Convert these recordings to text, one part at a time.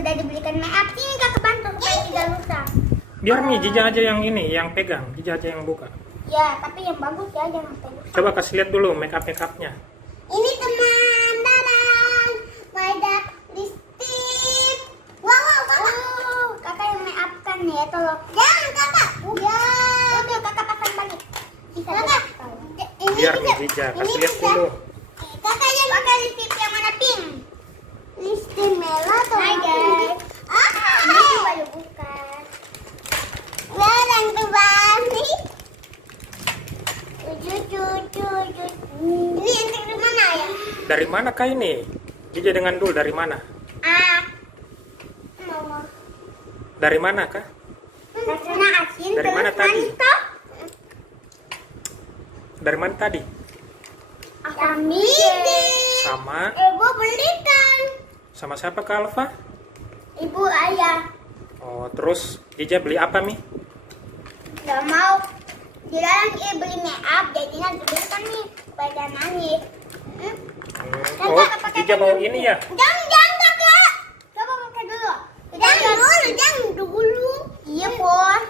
sudah dibelikan make up, sini kakak bantu supaya tidak rusak. Biar nih Jija aja yang ini, yang pegang, Jija aja yang buka. Ya, tapi yang bagus ya, jangan sampai rusak. Coba kasih lihat dulu make upnya. Ini teman, dadang, ada lipstick. Wow, kakak. Kakak yang make up kan ya, tolong. Jangan kakak. Ya. Oke, kakak pasang balik. Bisa kakak. Biar nih Jija, kasih lihat dulu. Kakak yang pakai lipstick yang mana pink? Lipstick merah atau hai guys. Ini baru buka. Larang tuh Bani. Ini yang dari mana ya? Dari mana kah ini? Jija dengan Dul dari mana? Mau. Dari mana kah? Rasanya asin. Dari mana terus tadi? manis toh? Dari mana tadi? Kami. Sama Ibu belikan. sama siapa Kak Alfa? Ibu ayah. Oh, terus Jija beli apa Mi? Gak mau. Dilarang beli make up, jadinya dibelikan nih supaya nangis. Oh, Jija mau ini ya? Jangan kakak. Coba pakai dulu. Jangan dulu. Iya Pon.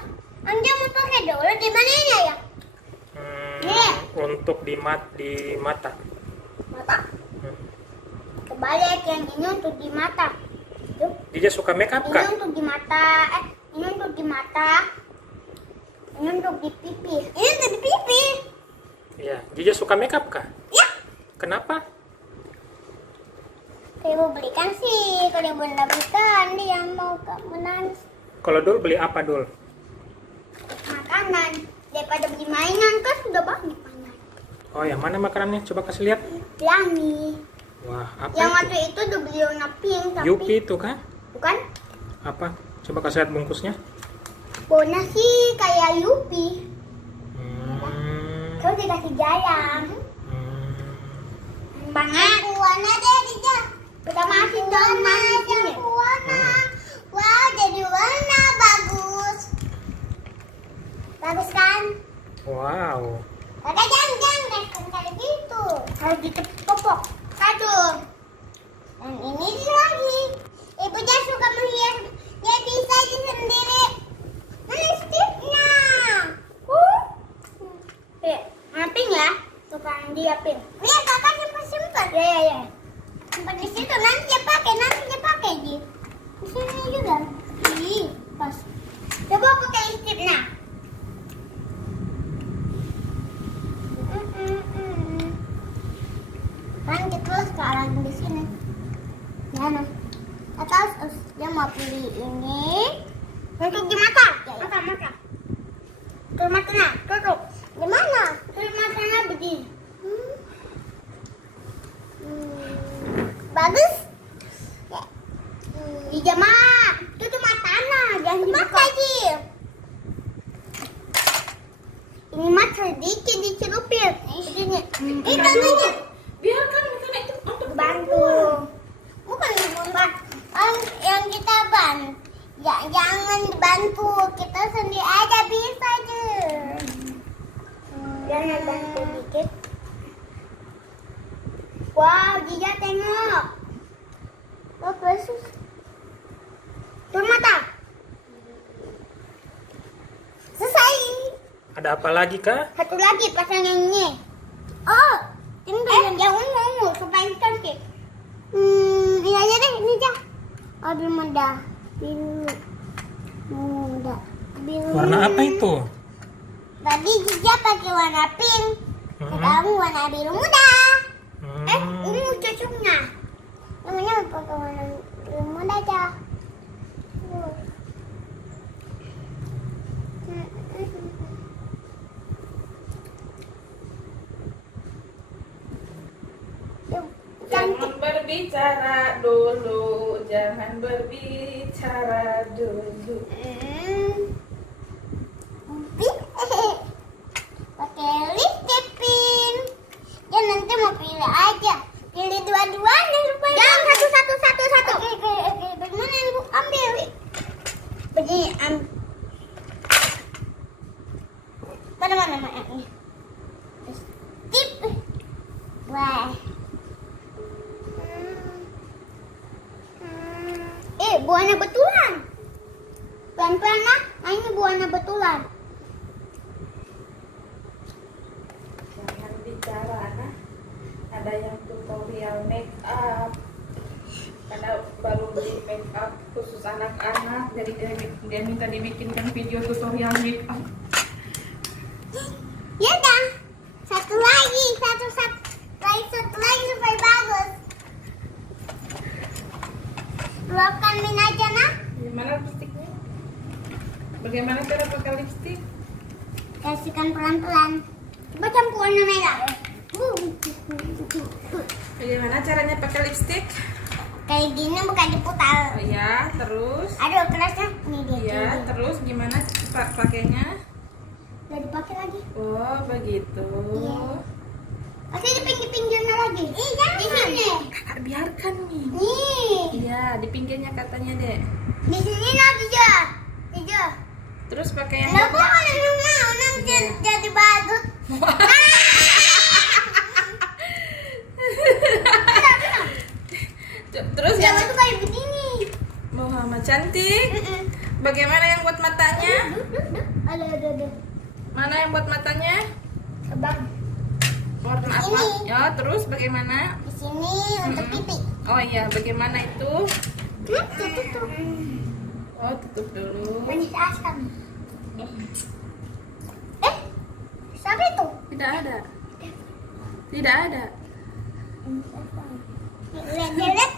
Anda mau pakai dulu di mana ya? Nih. Untuk di mata. Mata. Kebalik, yang ini untuk di mata. Tuh. Jija suka make up Ini kah? untuk di mata. Ini untuk di mata. Ini untuk di pipi. Ini untuk di pipi. Iya, Jija suka make up kah? Ya. Kenapa? Kalau ibu belikan sih, kalau ibu nggak belikan, dia mau kamu nangis. Kalau Dul beli apa Dul? Makanan daripada beli mainan kan sudah banyak mainan. Oh, yang mana makanannya? Coba kasih lihat. Yangi. Wah, apa Yang itu? waktu itu udah beli warna pink tapi Yupi itu kah? bukan. Apa? Coba kasih lihat bungkusnya. Warna sih kayak Yupi. Hmm. Terus dikasih jayang. Hmm. Banget. Warna deh Dija. Pertama asin dong manis ini. Warna. Wow, jadi warna bagus. Bagus kan? Wow. Kakak jangan kayak gitu. Harus ditepok. Satu. Dan ini lagi. Ibunya suka menghias. Dia bisa aja sendiri. Mana sticknya? Ngapain ya? Tukang dia pin. Lihat kakak simpan. Ya. Simpan di situ. Nanti dia pakai. Di sini juga. Ih, pas. Coba pakai sticknya. Kan kita sekarang di sini. Mana? Atas dia mau pilih ini untuk di mata. Mata. Tutup matanya, tutup. Di mana? Tutup matanya begini. Bagus. Ya. Di jamaah. Tutup matanya, jangan dibuka. Ini mah sedikit dicelupin. Begini. Ini tangannya. Biarkan bukan itu untuk Bantu. Bukan membuat yang kita bantu. Ya, jangan dibantu. Kita sendiri aja bisa aja. Jangan bantu dikit. Wow, Jija tengok. Oh, bagus. Tutup mata. Selesai. Ada apa lagi kah? Satu lagi pasang yang ini. Oh, tinggal yang ungu supaya cantik. Ini aja deh, ini aja. Oh, belum ada. Biru. Muda. Biru. Warna apa itu? Tadi Jija pakai warna pink. Kamu warna biru muda. Ungu cocoknya. Namanya pakai warna biru muda aja. Jangan berbicara dulu, jangan berbicara dulu. Pakai lipstick pink. Ya nanti mau pilih aja. Pilih dua-duanya supaya. Jangan satu. Oke. Bagaimana ibu ambil? Begini ambil. Mana ini? Tip. Wah. buahnya betulan. Pelan-pelan nah. Nah ini buahnya betulan. Jangan bicara, nah. Ada yang tutorial make up. Karena baru beli make up khusus anak-anak, jadi dia minta dibikinkan video tutorial make up. Ya dah. Satu lagi supaya bagus. Luapkan min aja nah. Gimana lipstiknya? Bagaimana cara pakai lipstik? Kasihkan pelan-pelan. Coba campur warna merah. Bagaimana caranya pakai lipstik? Kayak gini bukan diputar. Oh ya, terus? Aduh kerasnya. Ini dia. Iya, terus gimana pakainya? Udah dipakai lagi. Oh, begitu. Iya. Masih di pinggir-pinggirnya lagi. Iya. Di sini. Kakak biarkan nih. Nih. Iya, di pinggirnya katanya, Dek. Di sini nah tiga. Terus pakai yang Kenapa kalau mau jadi badut? Terus Yang yang itu kayak begini. Muhammad cantik. Bagaimana yang buat matanya? Ada. Mana yang buat matanya? Kebang. Warna apa? Ini. Ya, terus bagaimana? Di sini untuk pipi. Oh iya, bagaimana itu? Tutup. Oh, tutup dulu. Manis asam. Siapa itu? Tidak ada. Tidak ada. Lihat